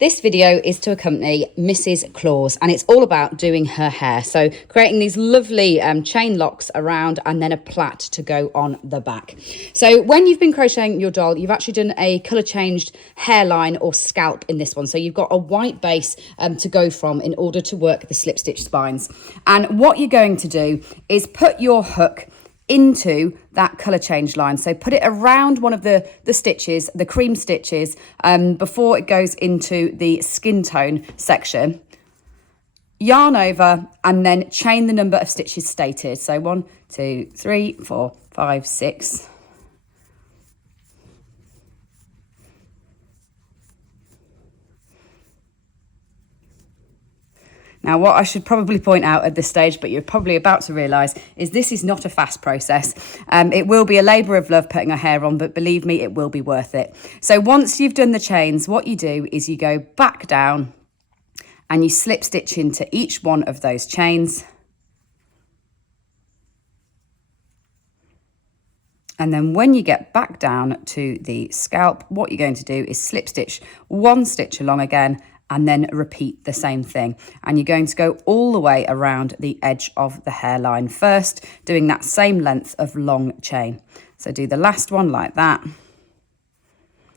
This video is to accompany Mrs Claus, and it's all about doing her hair. So creating these lovely chain locks around and then a plait to go on the back. So when you've been crocheting your doll, you've actually done a colour changed hairline or scalp in this one. So you've got a white base to go from in order to work the slip stitch spines. And what you're going to do is put your hook into that colour change line. So put it around one of the stitches, the cream stitches, before it goes into the skin tone section. Yarn over and then chain the number of stitches stated. So 1, 2, 3, 4, 5, 6. Now, what I should probably point out at this stage, but you're probably about to realise, is this is not a fast process. It will be a labour of love putting our hair on, but believe me, it will be worth it. So once you've done the chains, what you do is you go back down and you slip stitch into each one of those chains. And then when you get back down to the scalp, what you're going to do is slip stitch one stitch along again, and then repeat the same thing. And you're going to go all the way around the edge of the hairline first, doing that same length of long chain. So do the last one like that.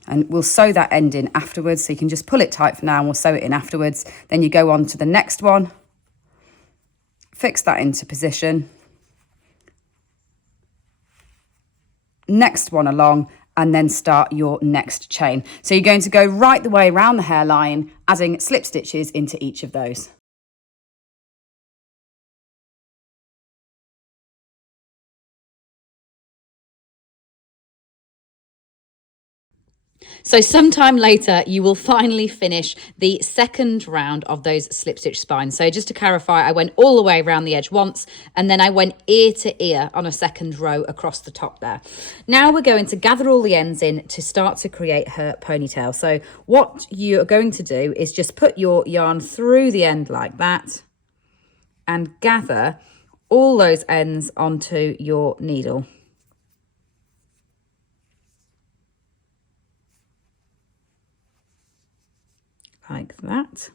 And we'll sew that end in afterwards. So you can just pull it tight for now and we'll sew it in afterwards. Then you go on to the next one, fix that into position. Next one along, and then start your next chain. So you're going to go right the way around the hairline, adding slip stitches into each of those. So sometime later, you will finally finish the second round of those slip stitch spines. So just to clarify, I went all the way around the edge once, and then I went ear to ear on a second row across the top there. Now we're going to gather all the ends in to start to create her ponytail. So what you're going to do is just put your yarn through the end like that and gather all those ends onto your needle. Like that.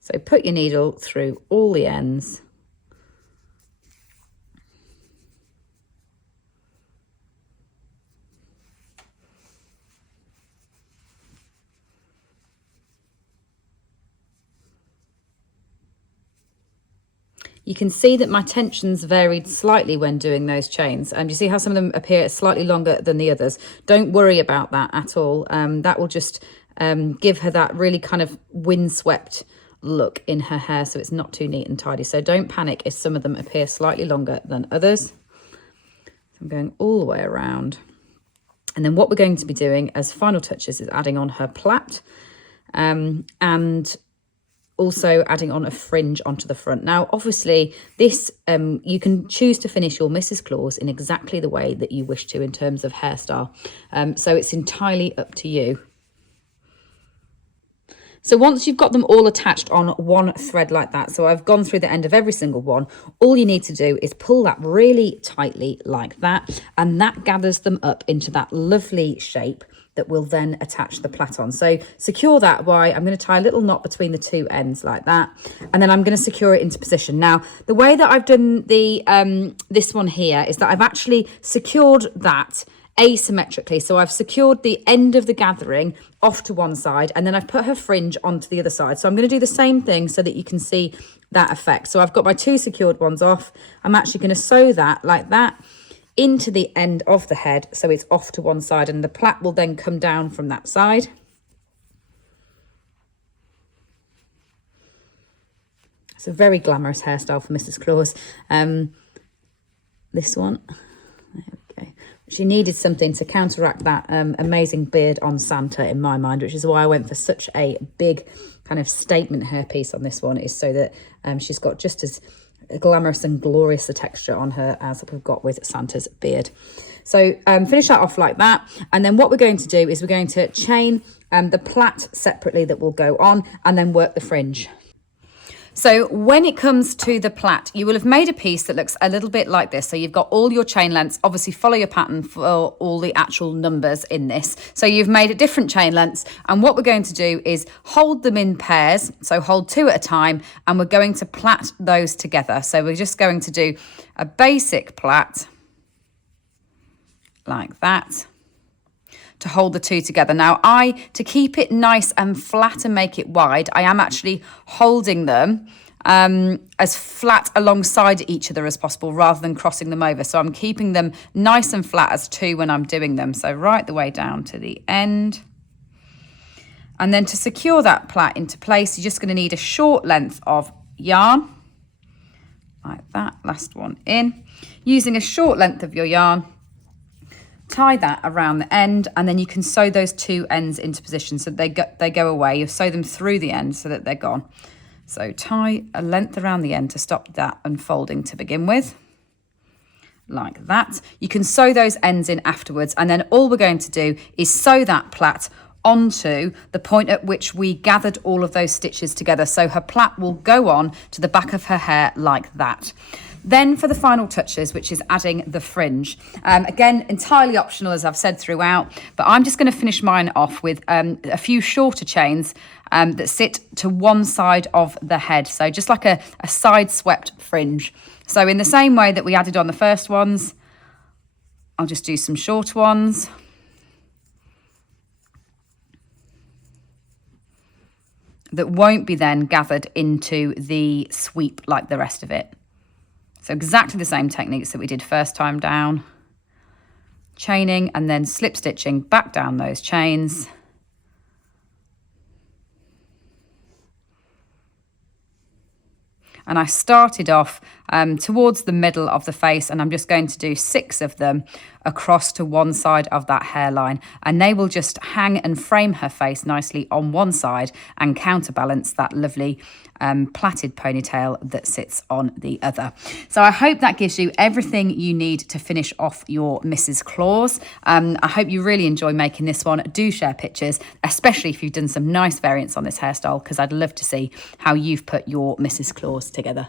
So put your needle through all the ends. You can see that my tensions varied slightly when doing those chains. You see how some of them appear slightly longer than the others. Don't worry about that at all. That will just give her that really kind of windswept look in her hair, so it's not too neat and tidy. So don't panic if some of them appear slightly longer than others. So I'm going all the way around. And then what we're going to be doing as final touches is adding on her plait and also adding on a fringe onto the front. Now, obviously, this you can choose to finish your Mrs Claus in exactly the way that you wish to in terms of hairstyle. So it's entirely up to you. So once you've got them all attached on one thread like that, so I've gone through the end of every single one, all you need to do is pull that really tightly like that, and that gathers them up into that lovely shape that will then attach the plait on. So secure that by, I'm going to tie a little knot between the two ends like that, and then I'm going to secure it into position. Now, the way that I've done the this one here is that I've actually secured that asymmetrically. So I've secured the end of the gathering off to one side, and then I've put her fringe onto the other side. So I'm going to do the same thing so that you can see that effect. So I've got my two secured ones off. I'm actually going to sew that like that into the end of the head, so it's off to one side, and the plait will then come down from that side. It's a very glamorous hairstyle for Mrs Claus. This one, there we go. She needed something to counteract that amazing beard on Santa in my mind, which is why I went for such a big kind of statement hairpiece on this one, is so that she's got just as glamorous and glorious a texture on her as we've got with Santa's beard. So finish that off like that, and then what we're going to do is we're going to chain the plait separately that will go on, and then work the fringe. So when it comes to the plait, you will have made a piece that looks a little bit like this. So you've got all your chain lengths. Obviously follow your pattern for all the actual numbers in this. So you've made a different chain lengths, and what we're going to do is hold them in pairs. So hold 2 at a time, and we're going to plait those together. So we're just going to do a basic plait like that to hold the 2 together. Now to keep it nice and flat and make it wide, I am actually holding them as flat alongside each other as possible rather than crossing them over. So I'm keeping them nice and flat as 2 when I'm doing them. So right the way down to the end. And then to secure that plait into place, you're just going to need a short length of yarn like that. Last one in. Using a short length of your yarn, tie that around the end, and then you can sew those 2 ends into position so they go away. You sew them through the end so that they're gone. So tie a length around the end to stop that unfolding to begin with, like that. You can sew those ends in afterwards, and then all we're going to do is sew that plait onto the point at which we gathered all of those stitches together. So her plait will go on to the back of her hair like that. Then for the final touches, which is adding the fringe. Again, entirely optional, as I've said throughout, but I'm just going to finish mine off with a few shorter chains that sit to one side of the head. So just like a side swept fringe. So in the same way that we added on the first ones, I'll just do some short ones. That won't be then gathered into the sweep like the rest of it. So exactly the same techniques that we did first time down. Chaining and then slip stitching back down those chains. And I started off towards the middle of the face, and I'm just going to do 6 of them across to one side of that hairline, and they will just hang and frame her face nicely on one side and counterbalance that lovely plaited ponytail that sits on the other. So I hope that gives you everything you need to finish off your Mrs Claus. I hope you really enjoy making this one. Do share pictures, especially if you've done some nice variants on this hairstyle, because I'd love to see how you've put your Mrs Claus together.